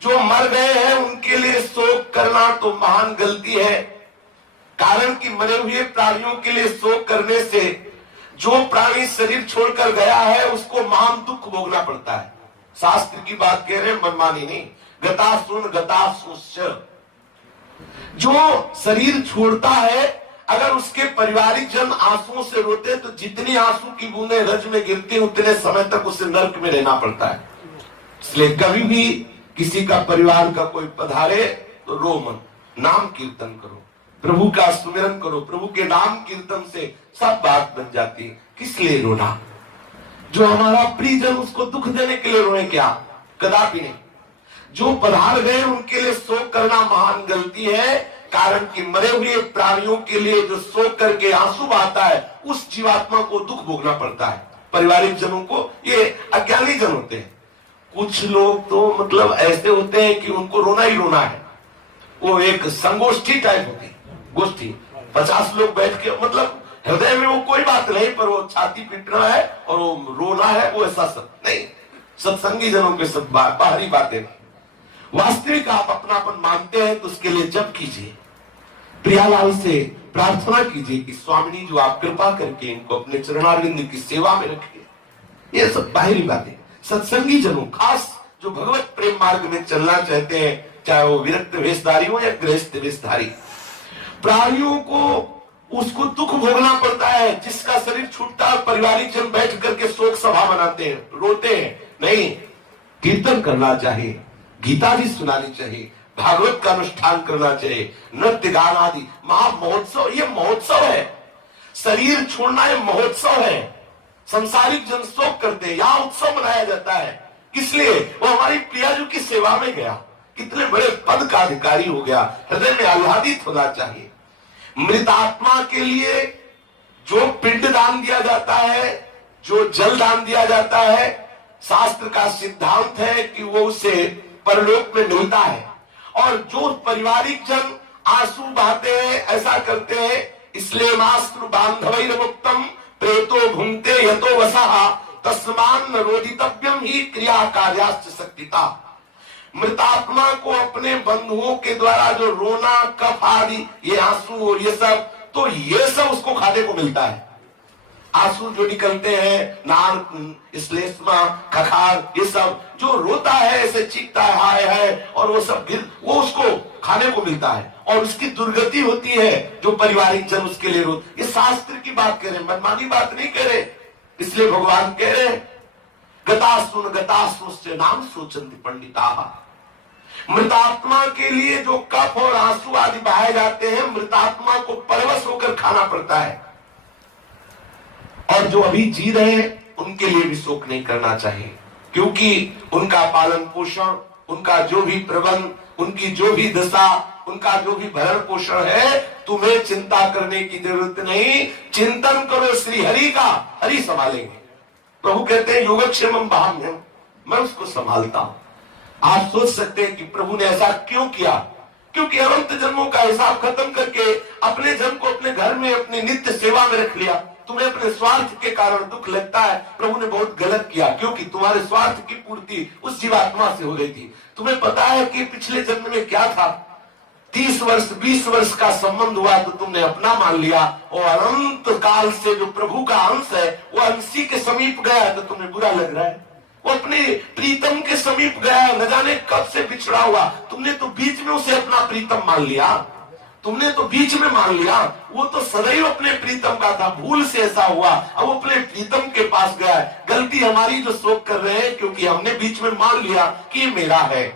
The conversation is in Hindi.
जो मर गए हैं उनके लिए शोक करना तो महान गलती है। कारण कि मरे हुए प्राणियों के लिए शोक करने से जो प्राणी शरीर छोड़कर गया है उसको महान दुख भोगना पड़ता है। शास्त्र की बात कह रहे हैं, मनमानी नहीं। गतासुन गतासुश्च, जो शरीर छोड़ता है अगर उसके पारिवारिक जन आंसुओं से रोते तो जितनी आंसू की बूंदें रज में गिरती उतने समय तक उसे नर्क में रहना पड़ता है। इसलिए कभी भी किसी का परिवार का कोई पधारे तो रो मत, नाम कीर्तन करो, प्रभु का सुमिरन करो। प्रभु के नाम कीर्तन से सब बात बन जाती है। किस लिए रोना? जो हमारा प्रियजन उसको दुख देने के लिए रोए क्या? कदापि नहीं। जो पधार गए उनके लिए शोक करना महान गलती है। कारण कि मरे हुए प्राणियों के लिए जो शोक करके आंसू बहाता है उस जीवात्मा को दुख भोगना पड़ता है। पारिवारिक जनों को, ये अज्ञानी जन होते हैं। कुछ लोग तो मतलब ऐसे होते हैं कि उनको रोना ही रोना है। वो एक संगोष्ठी टाइप होती है, गोष्ठी, 50 लोग बैठ के, मतलब हृदय में वो कोई बात नहीं पर वो छाती पीटना है और वो रोना है, वो ऐसा सब नहीं। सत्संगी जनों के सब बाहरी बातें। वास्तविक आप अपनापन मानते हैं तो उसके लिए जप कीजिए, प्रियालाल से प्रार्थना कीजिए कि स्वामिनी जो आप कृपा करके इनको अपने चरणारविंद की सेवा में रखिए। ये सब बाहरी बातें। सत्संगी जनों, खास जो भगवत प्रेम मार्ग में चलना चाहते हैं, चाहे वो विरक्त वेशधारी हो या गृहस्थ वेशधारी, प्राणियों को उसको दुख भोगना पड़ता है। जिसका शरीर छूटता है पारिवारिक जन बैठ करके शोक सभा मनाते हैं, रोते हैं। नहीं, कीर्तन करना चाहिए, गीता भी सुनानी चाहिए, भागवत का अनुष्ठान करना चाहिए, नृत्य गान आदि महा महोत्सव। ये महोत्सव है, शरीर छोड़ना ये महोत्सव है। संसारिक जन शोक करते हैं, यहाँ उत्सव मनाया जाता है। इसलिए वो हमारी प्रियाजू की सेवा में गया, कितने बड़े पद का अधिकारी हो गया, हृदय में आह्लादित होना चाहिए। मृतात्मा के लिए जो पिंड दान दिया जाता है, जो जल दान दिया जाता है, शास्त्र का सिद्धांत है कि वो उसे परलोक में मिलता है। और जो पारिवारिक जन आंसू बहाते हैं, ऐसा करते हैं, इसलिए मास्तु बांधवैर्मुक्तम प्रेतो भुंक्ते यतो वसः तस्मान रोदितव्यम ही क्रिया कार्याश्च शक्तिता। मृतात्मा को अपने बंधुओं के द्वारा जो रोना, कफ आदि, ये आंसू और ये सब, तो ये सब उसको खाने को मिलता है। आंसू जो निकलते हैं, नाक, श्लेष्मा, खखार, ये सब जो रोता है, ऐसे चीखता है हाय हाय, और वो सब वो उसको खाने को मिलता है। और उसकी दुर्गति होती है जो पारिवारिक जन उसके लिए रोते। ये शास्त्र की बात कह रहे, मनमानी बात नहीं कह रहे। इसलिए भगवान कह रहे गतासुन गतासुश्च नाम सोचन्ति पंडिता। मृतात्मा के लिए जो कफ और आंसू आदि बहाए जाते हैं, मृतात्मा को परवश होकर खाना पड़ता है। और जो अभी जी रहे हैं उनके लिए भी शोक नहीं करना चाहिए, क्योंकि उनका पालन पोषण, उनका जो भी प्रबंध, उनकी जो भी दशा, उनका जो भी भरण पोषण है, तुम्हें चिंता करने की जरूरत नहीं। चिंतन करो श्री हरि का, हरि संभालेंगे। प्रभु कहते हैं योगक्षेमम भाम्यम, मैं उसको संभालता हूं। आप सोच सकते हैं कि प्रभु ने ऐसा क्यों किया? क्योंकि अनंत जन्मों का हिसाब खत्म करके अपने जन को अपने घर में अपनी नित्य सेवा में रख लिया। तुम्हें अपने स्वार्थ के कारण दुख लगता है, प्रभु ने बहुत गलत किया, क्योंकि तुम्हारे स्वार्थ की पूर्ति उस जीवात्मा से हो रही थी। तुम्हें पता है कि पिछले जन्म में क्या था? 30 वर्ष 20 वर्ष का संबंध हुआ तो तुमने अपना मान लिया, और अनंत काल से जो प्रभु का अंश है वो अंशी के समीप गया तो तुम्हें बुरा लग रहा है। वो अपने प्रीतम के समीप गया, न जाने कब से बिछड़ा हुआ, तुमने तो बीच में उसे अपना प्रीतम मान लिया। तुमने तो बीच में मान लिया, वो तो सदैव अपने प्रीतम का था, भूल से ऐसा हुआ, अब वो अपने प्रीतम के पास गया है। गलती हमारी जो शोक कर रहे हैं, क्योंकि हमने बीच में मान लिया कि मेरा है।